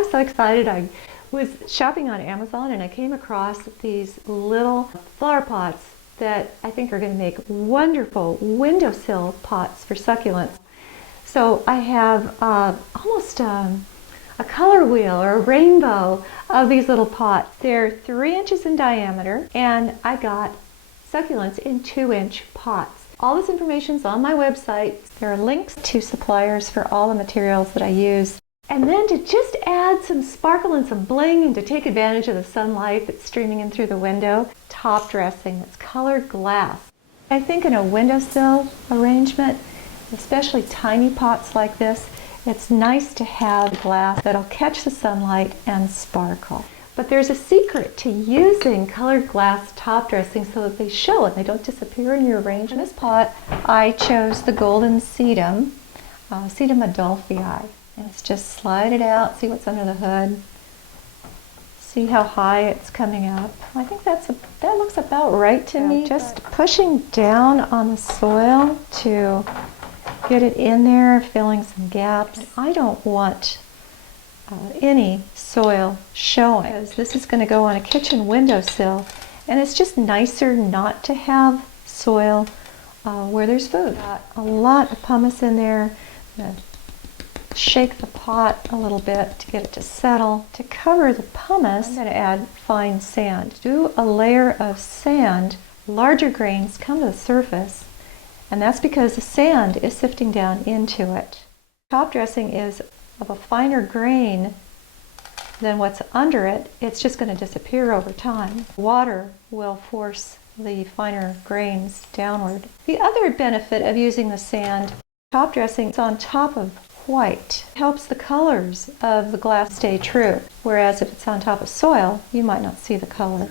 I'm so excited. I was shopping on Amazon and I came across these little flower pots that I think are going to make wonderful windowsill pots for succulents. So I have almost a color wheel or a rainbow of these little pots. They're 3 inches in diameter, and I got succulents in 2-inch pots. All this information is on my website. There are links to suppliers for all the materials that I use. And then to just add some sparkle and some bling and to take advantage of the sunlight that's streaming in through the window, top dressing that's colored glass. I think in a windowsill arrangement, especially tiny pots like this, it's nice to have glass that'll catch the sunlight and sparkle. But there's a secret to using colored glass top dressings so that they show and they don't disappear in your arrangement. In this pot, I chose the golden sedum, Sedum Adolphii. And it's just slide it out, see what's under the hood, see how high it's coming up. I think that looks about right to me. Just pushing down on the soil to get it in there, filling some gaps. I don't want any soil showing, because this is going to go on a kitchen windowsill, and it's just nicer not to have soil where there's food. Got a lot of pumice in there. Shake the pot a little bit to get it to settle. To cover the pumice, I'm going to add fine sand. Do a layer of sand. Larger grains come to the surface, and that's because the sand is sifting down into it. Top dressing is of a finer grain than what's under it. It's just going to disappear over time. Water will force the finer grains downward. The other benefit of using the sand, top dressing is on top of white. It helps the colors of the glass stay true, whereas if it's on top of soil, you might not see the color.